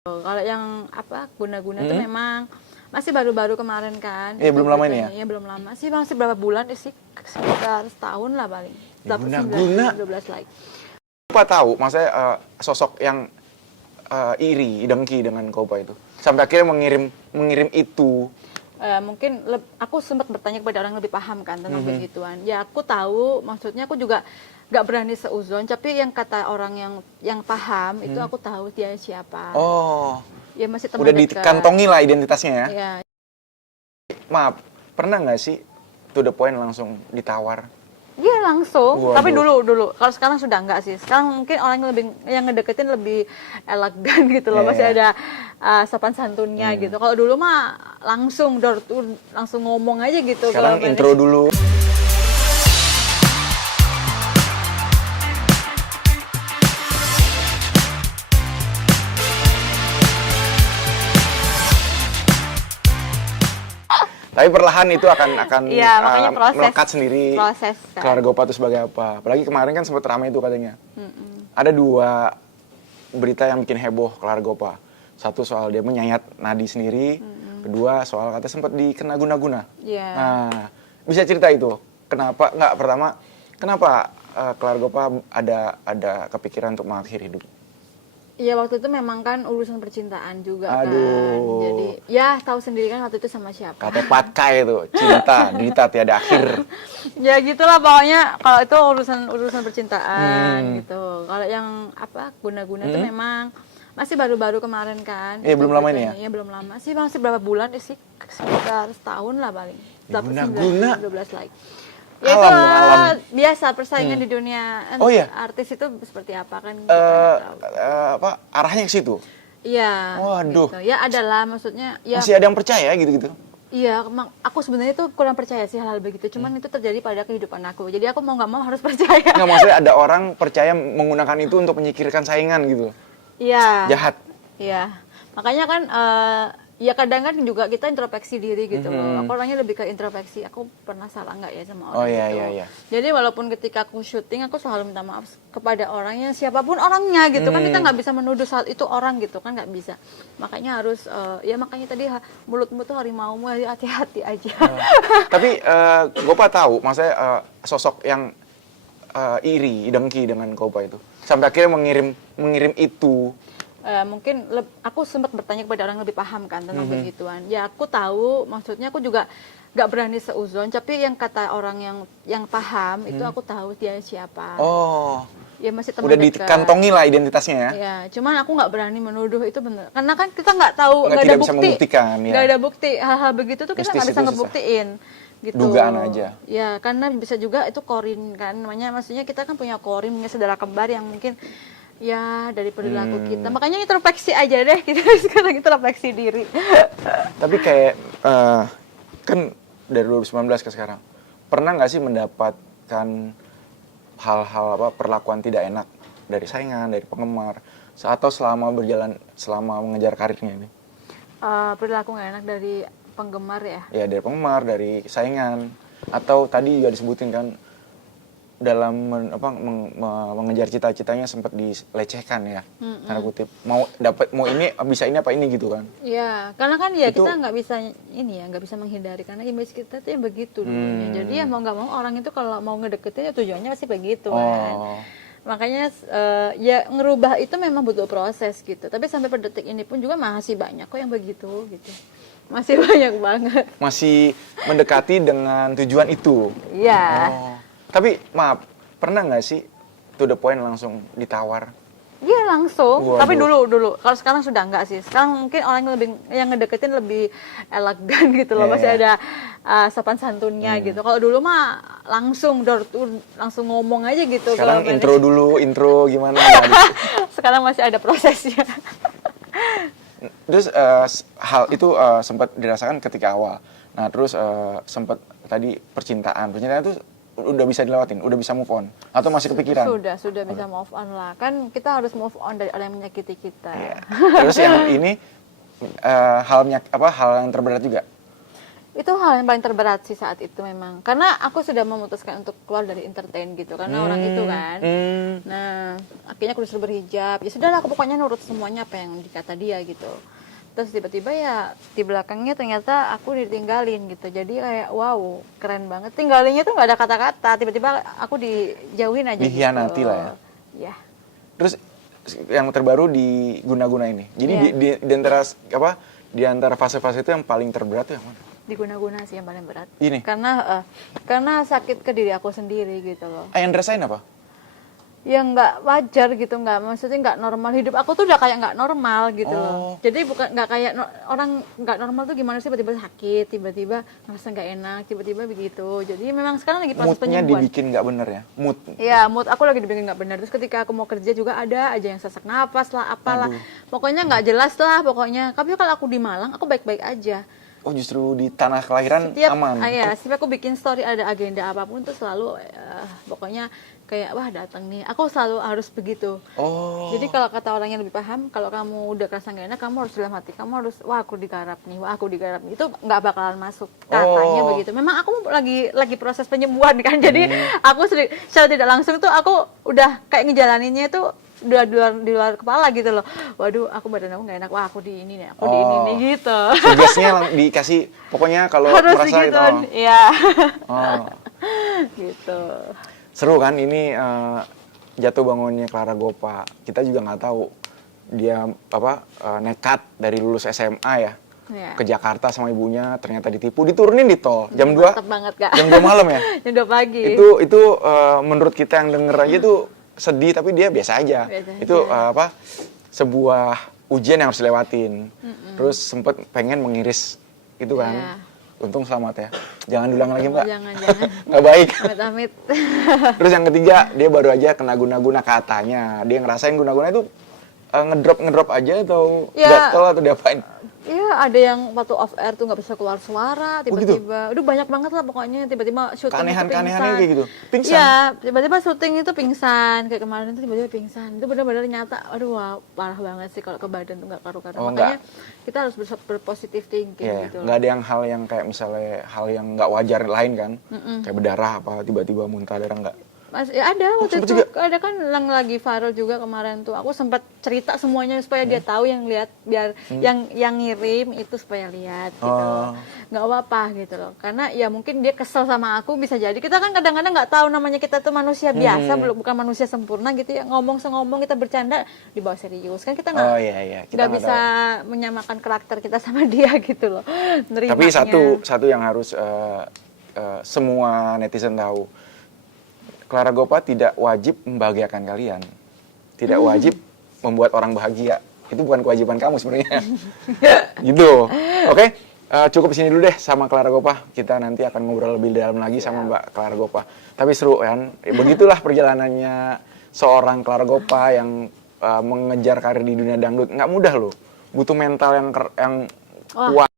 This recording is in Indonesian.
Kalau yang apa guna-guna tuh memang masih baru-baru kemarin kan. Iya, belum lama ini ya? Iya, belum lama sih, masih berapa bulan sih, sekitar setahun lah paling. Dapat Guna-guna. 12 like. Apa tahu, maksudnya sosok yang iri, dengki dengan Kopa itu. Sampai akhirnya mengirim itu. Mungkin aku sempat bertanya kepada orang yang lebih paham kan tentang begituan. Ya aku tahu, maksudnya aku juga nggak berani seuzon, tapi yang kata orang yang paham itu aku tahu dia siapa. Oh, Ya masih teman udah dekat. dikantongi lah identitasnya ya. Ya, Maaf, pernah nggak sih to the point langsung ditawar? iya langsung. Waduh. Tapi dulu. Kalau sekarang sudah enggak sih. Sekarang mungkin orang yang ngedeketin lebih elegan gitu loh. Iya, Masih iya. ada sopan santunnya gitu. Kalau dulu mah langsung door to langsung ngomong aja gitu. Sekarang Kalau intro dulu. Tapi perlahan itu akan Iya, makanya proses. melekat sendiri. Proses kan. Keluarga Kopa itu sebagai apa? Apalagi kemarin kan sempat ramai itu katanya. Ada dua berita yang bikin heboh keluarga Kopa. Satu soal dia menyayat nadi sendiri. Kedua soal kata sempat dikena guna-guna. Iya. Nah, bisa cerita itu? Kenapa keluarga Kopa ada kepikiran untuk mengakhiri hidup? Iya, waktu itu memang kan urusan percintaan juga kan. Aduh. Jadi ya tahu sendiri kan waktu itu sama siapa. Kata Patkai itu, cinta, derita tiada akhir. Ya gitulah pokoknya, kalau itu urusan percintaan gitu. Kalau yang apa guna-guna tuh memang masih baru-baru kemarin kan. Iya, belum lama ini ya? Iya, belum lama sih, masih berapa bulan sih, sekitar setahun lah paling. Dapat Guna-guna. 12 like. Ya itu Alam. biasa persaingan di dunia Oh, iya? artis itu seperti apa kan kita nggak tahu. Arahnya ke situ? Iya. Waduh. Gitu. Ya adalah maksudnya ya. Masih ada yang percaya gitu-gitu? Iya, aku sebenarnya tuh kurang percaya sih hal begitu. Cuman itu terjadi pada kehidupan aku. Jadi aku mau nggak mau harus percaya. Nggak, maksudnya ada orang percaya menggunakan itu untuk menyingkirkan saingan gitu? Iya. Jahat? Iya. Makanya kan ya kadang kan juga kita introspeksi diri gitu loh. Aku orangnya lebih ke introspeksi. Aku pernah salah nggak ya sama orang Oh, iya, gitu. iya, iya. Jadi walaupun ketika aku syuting, aku selalu minta maaf kepada orangnya, siapapun orangnya gitu kan. Kita nggak bisa menuduh saat itu orang gitu kan, nggak bisa. Makanya harus ya makanya tadi mulutmu tuh harimaumu, hati-hati aja. Tapi Kopa tahu, maksudnya sosok yang iri, dengki dengan Kopa itu. Sampai akhirnya mengirim itu. Mungkin aku sempat bertanya kepada orang yang lebih paham kan tentang begituan. Ya aku tahu, maksudnya aku juga nggak berani seuzon, tapi yang kata orang yang paham itu aku tahu dia siapa. Oh, Ya masih teman udah dekat. dikantongi lah identitasnya ya? Ya, cuman aku nggak berani menuduh itu benar. Karena kan kita nggak tahu, nggak ada tidak bisa bukti. membuktikan, ya. Nggak ada bukti. Hal-hal begitu tuh kita nggak Mistis bisa itu susah. ngebuktiin. Gitu. Dugaan aja. Ya, karena bisa juga itu korin kan. Namanya maksudnya kita kan punya korin, punya saudara kembar yang mungkin ya dari perilaku kita. Makanya introspeksi aja deh. Kita sekarang introspeksi diri. Tapi kayak kan dari 2019 ke sekarang, pernah nggak sih mendapatkan hal-hal perlakuan tidak enak dari saingan, dari penggemar, atau selama mengejar karirnya ini? Perilaku nggak enak dari penggemar ya. Ya, dari penggemar, dari saingan, atau tadi juga disebutin kan dalam mengejar cita-citanya sempat dilecehkan ya, tanda kutip. Mau ini bisa ini apa ini gitu kan? Ya, karena kan ya Itu- kita nggak bisa nggak bisa menghindari karena image kita tuh yang begitu dulunya. Jadi ya mau nggak mau orang itu kalau mau ngedeketin ya tujuannya pasti begitu kan. Oh. Makanya ya ngerubah itu memang butuh proses gitu. Tapi sampai per detik ini pun juga masih banyak kok yang begitu gitu. Masih banyak banget. Masih mendekati dengan tujuan itu. Iya. Oh. Tapi maaf, pernah nggak sih to the point langsung ditawar? Iya langsung. Waduh. Tapi dulu. Kalau sekarang sudah enggak sih. Sekarang mungkin orang yang ngedeketin lebih elegan gitu loh. Iya, Masih iya. ada sopan santunnya gitu. Kalau dulu mah langsung door to langsung ngomong aja gitu. Sekarang Kalau intro gimana? sekarang masih ada prosesnya. Terus hal itu sempat dirasakan ketika awal. Nah, terus sempat tadi percintaan itu udah bisa dilewatin, udah bisa move on, atau masih kepikiran? Sudah bisa move on lah. Kan kita harus move on dari orang yang menyakiti kita. Iya. Terus yang ini hal yang terberat juga. Itu hal yang paling terberat sih saat itu memang. Karena aku sudah memutuskan untuk keluar dari entertain gitu. Karena orang itu kan. Nah, akhirnya aku disuruh berhijab. Ya sudahlah, aku pokoknya nurut semuanya apa yang dikata dia gitu. Terus tiba-tiba ya di belakangnya ternyata aku ditinggalin gitu. Jadi kayak wow, keren banget. Tinggalinnya tuh nggak ada kata-kata. Tiba-tiba aku dijauhin aja Dikhianati gitu. lah ya. Ya. Terus yang terbaru di Guna-Guna ini. Jadi Iya. di antara fase-fase itu yang paling terberat tuh yang mana? Diguna-guna sih yang paling berat. Ini. Karena sakit ke diri aku sendiri gitu loh. Yang rasain apa? Ya nggak wajar gitu, maksudnya nggak normal. Hidup aku tuh udah kayak nggak normal gitu loh. Jadi bukan nggak kayak orang nggak normal tuh gimana sih, tiba-tiba sakit, tiba-tiba ngerasa nggak enak, tiba-tiba begitu. Jadi memang sekarang lagi proses Moodnya penyembuhan. dibikin nggak bener ya? Mood. Ya, mood aku lagi dibikin nggak benar. Terus ketika aku mau kerja juga ada aja yang sesak napas lah, apalah. Pokoknya nggak jelas lah pokoknya. Tapi kalau aku di Malang, aku baik-baik aja. Oh, justru di tanah kelahiran aman. Ya, setiap aku bikin story ada agenda apapun tuh selalu pokoknya kayak wah datang nih. Aku selalu harus begitu. Oh. Jadi kalau kata orang yang lebih paham, kalau kamu udah kerasa nggak enak, kamu harus dalam hati, kamu harus wah aku digarap nih, wah aku digarap nih. Itu nggak bakalan masuk. Katanya begitu. Memang aku lagi proses penyembuhan kan. Jadi aku secara tidak langsung tuh aku udah kayak ngejalaninnya itu udah di luar kepala gitu loh. Waduh, aku badan aku nggak enak. Wah, aku di ini nih, aku di ini nih gitu. Tugasnya dikasih, pokoknya kalau Harus merasa gitu. gitu. Iya. Oh. Gitu. Seru kan ini jatuh bangunnya Clara Goppa. Kita juga nggak tahu dia nekat dari lulus SMA ya. Iya. Ke Jakarta sama ibunya, ternyata ditipu, diturunin di tol jam 2. Mantap banget, Kak. Jam 2 malam ya. Jam 2 pagi. Itu menurut kita yang denger aja tuh sedih, tapi dia biasa aja. Itu sebuah ujian yang harus dilewatin. Terus sempet pengen mengiris itu kan. Iya. Untung selamat ya. Jangan diulang lagi, Mbak. Jangan. Nggak baik. Amit-amit. Terus yang ketiga, dia baru aja kena guna-guna katanya. Dia ngerasain guna-guna itu ngedrop aja atau gatel atau diapain? Iya, ada yang waktu off air tuh nggak bisa keluar suara, tiba-tiba. Aduh, banyak banget lah pokoknya. Tiba-tiba syuting itu Keanehan-keanehannya pingsan. kayak gitu? Pingsan? Iya, tiba-tiba syuting itu pingsan. Kayak kemarin tuh tiba-tiba pingsan. Itu benar-benar nyata. Aduh, wah, parah banget sih kalau ke badan tuh nggak karu-karu. Makanya kita harus berpositif thinking gitu. Nggak ada yang hal yang kayak misalnya hal yang nggak wajar lain kan? Kayak berdarah apa, tiba-tiba muntah darah nggak? Ya ada waktu itu juga? ada kan yang lagi viral juga kemarin tuh. Aku sempat cerita semuanya supaya dia tahu, yang lihat biar yang ngirim itu supaya lihat gitu. Nggak apa-apa gitu loh. Karena ya mungkin dia kesel sama aku, bisa jadi. Kita kan kadang-kadang nggak tahu, namanya kita tuh manusia biasa, bukan manusia sempurna gitu ya. Ngomong kita bercanda dibawa serius. Kan kita nggak bisa menyamakan karakter kita sama dia gitu loh. Tapi satu yang harus semua netizen tahu. Clara Goppa tidak wajib membahagiakan kalian. Tidak wajib membuat orang bahagia. Itu bukan kewajiban kamu sebenarnya. Gitu. Oke, cukup di sini dulu deh sama Clara Goppa. Kita nanti akan ngobrol lebih dalam lagi sama Mbak Clara Goppa. Tapi seru kan? Begitulah perjalanannya seorang Clara Goppa yang mengejar karir di dunia dangdut. Nggak mudah loh. Butuh mental yang kuat.